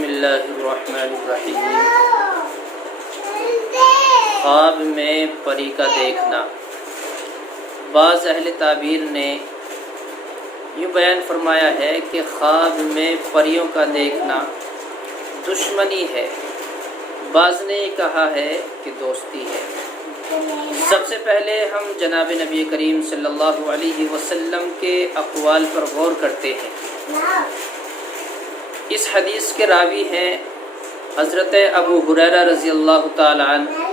بسم اللہ الرحمن الرحیم۔ خواب میں پری کا دیکھنا۔ بعض اہل تعبیر نے یوں بیان فرمایا ہے کہ خواب میں پریوں کا دیکھنا دشمنی ہے، بعض نے یہ کہا ہے کہ دوستی ہے۔ سب سے پہلے ہم جناب نبی کریم صلی اللہ علیہ وسلم کے اقوال پر غور کرتے ہیں۔ اس حدیث کے راوی ہیں حضرت ابو ہریرہ رضی اللہ تعالی عنہ۔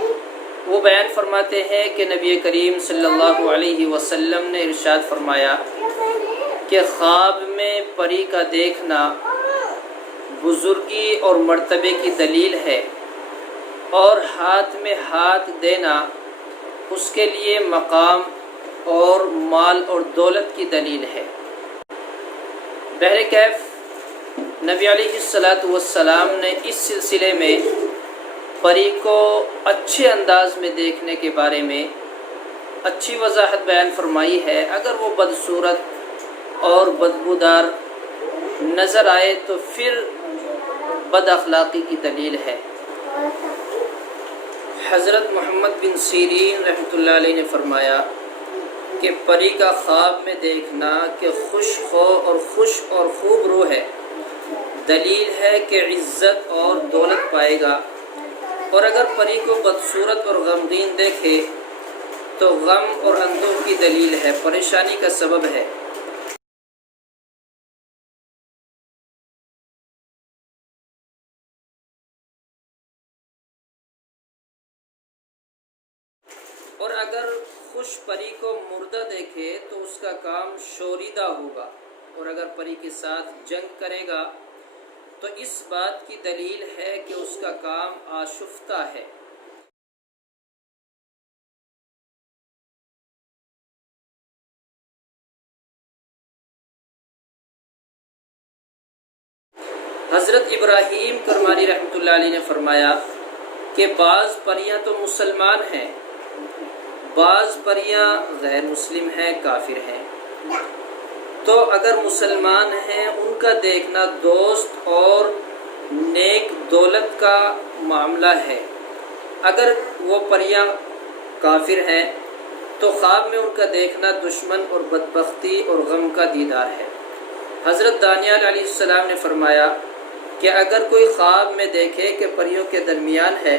وہ بیان فرماتے ہیں کہ نبی کریم صلی اللہ علیہ وسلم نے ارشاد فرمایا کہ خواب میں پری کا دیکھنا بزرگی اور مرتبے کی دلیل ہے، اور ہاتھ میں ہاتھ دینا اس کے لیے مقام اور مال اور دولت کی دلیل ہے۔ بہرکیف نبی علیہ السلام نے اس سلسلے میں پری کو اچھے انداز میں دیکھنے کے بارے میں اچھی وضاحت بیان فرمائی ہے۔ اگر وہ بدصورت اور بدبودار نظر آئے تو پھر بد اخلاقی کی دلیل ہے۔ حضرت محمد بن سیرین رحمۃ اللہ علیہ نے فرمایا کہ پری کا خواب میں دیکھنا کہ خوش اور خوب روح ہے، دلیل ہے کہ عزت اور دولت پائے گا، اور اگر پری کو بدصورت اور غمگین دیکھے تو غم اور اندوہ کی دلیل ہے، پریشانی کا سبب ہے۔ اور اگر خوش پری کو مردہ دیکھے تو اس کا کام شوریدہ ہوگا، اور اگر پری کے ساتھ جنگ کرے گا تو اس بات کی دلیل ہے کہ اس کا کام آشفتہ ہے۔ حضرت ابراہیم کرمانی رحمۃ اللہ علیہ نے فرمایا کہ بعض پریاں تو مسلمان ہیں، بعض پریاں غیر مسلم ہیں، کافر ہیں، تو اگر مسلمان ہیں ان کا دیکھنا دوست اور نیک دولت کا معاملہ ہے، اگر وہ پریاں کافر ہیں تو خواب میں ان کا دیکھنا دشمن اور بدبختی اور غم کا دیدار ہے۔ حضرت دانیال علیہ السلام نے فرمایا کہ اگر کوئی خواب میں دیکھے کہ پریوں کے درمیان ہے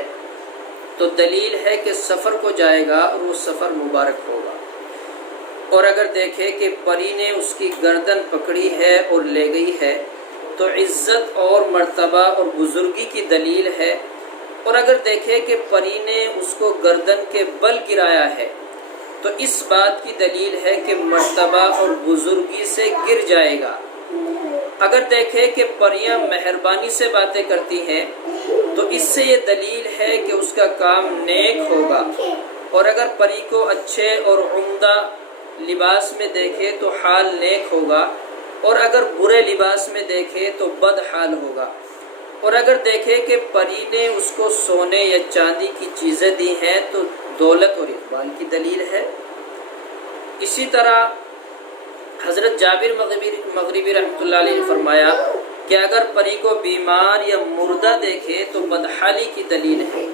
تو دلیل ہے کہ سفر کو جائے گا اور وہ سفر مبارک ہوگا، اور اگر دیکھے کہ پری نے اس کی گردن پکڑی ہے اور لے گئی ہے تو عزت اور مرتبہ اور بزرگی کی دلیل ہے، اور اگر دیکھے کہ پری نے اس کو گردن کے بل گرایا ہے تو اس بات کی دلیل ہے کہ مرتبہ اور بزرگی سے گر جائے گا۔ اگر دیکھے کہ پریاں مہربانی سے باتیں کرتی ہیں تو اس سے یہ دلیل ہے کہ اس کا کام نیک ہوگا، اور اگر پری کو اچھے اور عمدہ لباس میں دیکھے تو حال نیک ہوگا، اور اگر برے لباس میں دیکھے تو بد حال ہوگا، اور اگر دیکھے کہ پری نے اس کو سونے یا چاندی کی چیزیں دی ہیں تو دولت اور اقبال کی دلیل ہے۔ اسی طرح حضرت جابر مغربی رحمۃ اللہ علیہ نے فرمایا کہ اگر پری کو بیمار یا مردہ دیکھے تو بدحالی کی دلیل ہے،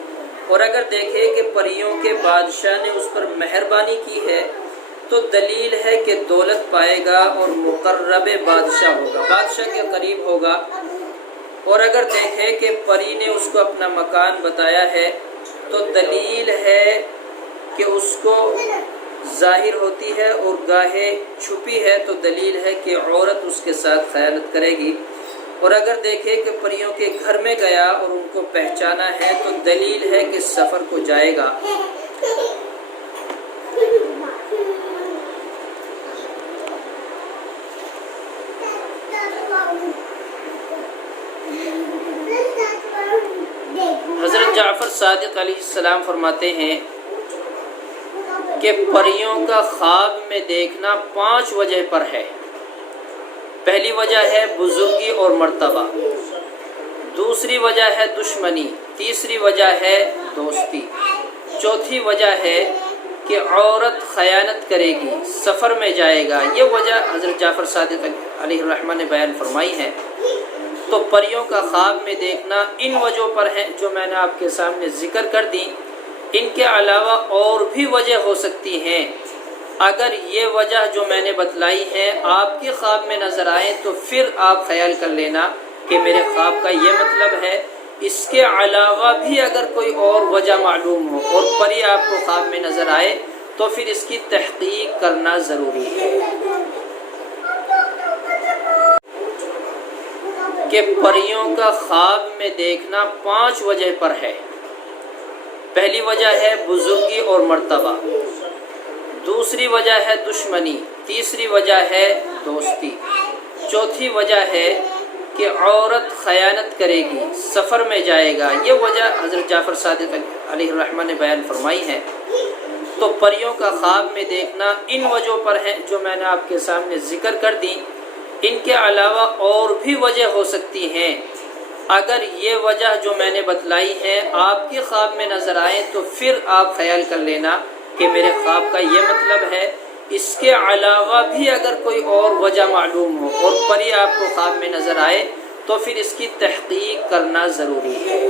اور اگر دیکھے کہ پریوں کے بادشاہ نے اس پر مہربانی کی ہے تو دلیل ہے کہ دولت پائے گا اور مقرب بادشاہ ہوگا، بادشاہ کے قریب ہوگا، اور اگر دیکھے کہ پری نے اس کو اپنا مکان بتایا ہے تو دلیل ہے کہ اس کو ظاہر ہوتی ہے اور گاہے چھپی ہے تو دلیل ہے کہ عورت اس کے ساتھ خیانت کرے گی، اور اگر دیکھے کہ پریوں کے گھر میں گیا اور ان کو پہچانا ہے تو دلیل ہے کہ سفر کو جائے گا۔ حضرت جعفر صادق علیہ السلام فرماتے ہیں کہ پریوں کا خواب میں دیکھنا 5 وجہ پر ہے۔ پہلی وجہ ہے بزرگی اور مرتبہ، دوسری وجہ ہے دشمنی، تیسری وجہ ہے دوستی، چوتھی وجہ ہے کہ عورت خیانت کرے گی، سفر میں جائے گا۔ یہ وجہ حضرت جعفر صادق علیہ الرحمہ نے بیان فرمائی ہے۔ تو پریوں کا خواب میں دیکھنا ان وجہوں پر ہے جو میں نے آپ کے سامنے ذکر کر دی، ان کے علاوہ اور بھی وجہ ہو سکتی ہیں۔ اگر یہ وجہ جو میں نے بتلائی ہے آپ کے خواب میں نظر آئے تو پھر آپ خیال کر لینا کہ میرے خواب کا یہ مطلب ہے۔ اس کے علاوہ بھی اگر کوئی اور وجہ معلوم ہو اور پری آپ کو خواب میں نظر آئے تو پھر اس کی تحقیق کرنا ضروری ہے کہ پریوں کا خواب میں دیکھنا 5 وجہ پر ہے۔ پہلی وجہ ہے بزرگی اور مرتبہ، دوسری وجہ ہے دشمنی، تیسری وجہ ہے دوستی، چوتھی وجہ ہے کہ عورت خیانت کرے گی، سفر میں جائے گا۔ یہ وجہ حضرت جعفر صادق علیہ الرحمہ نے بیان فرمائی ہے۔ تو پریوں کا خواب میں دیکھنا ان وجہوں پر ہے جو میں نے آپ کے سامنے ذکر کر دی، ان کے علاوہ اور بھی وجہ ہو سکتی ہیں۔ اگر یہ وجہ جو میں نے بتلائی ہے آپ کے خواب میں نظر آئے تو پھر آپ خیال کر لینا کہ میرے خواب کا یہ مطلب ہے۔ اس کے علاوہ بھی اگر کوئی اور وجہ معلوم ہو اور پری آپ کو خواب میں نظر آئے تو پھر اس کی تحقیق کرنا ضروری ہے۔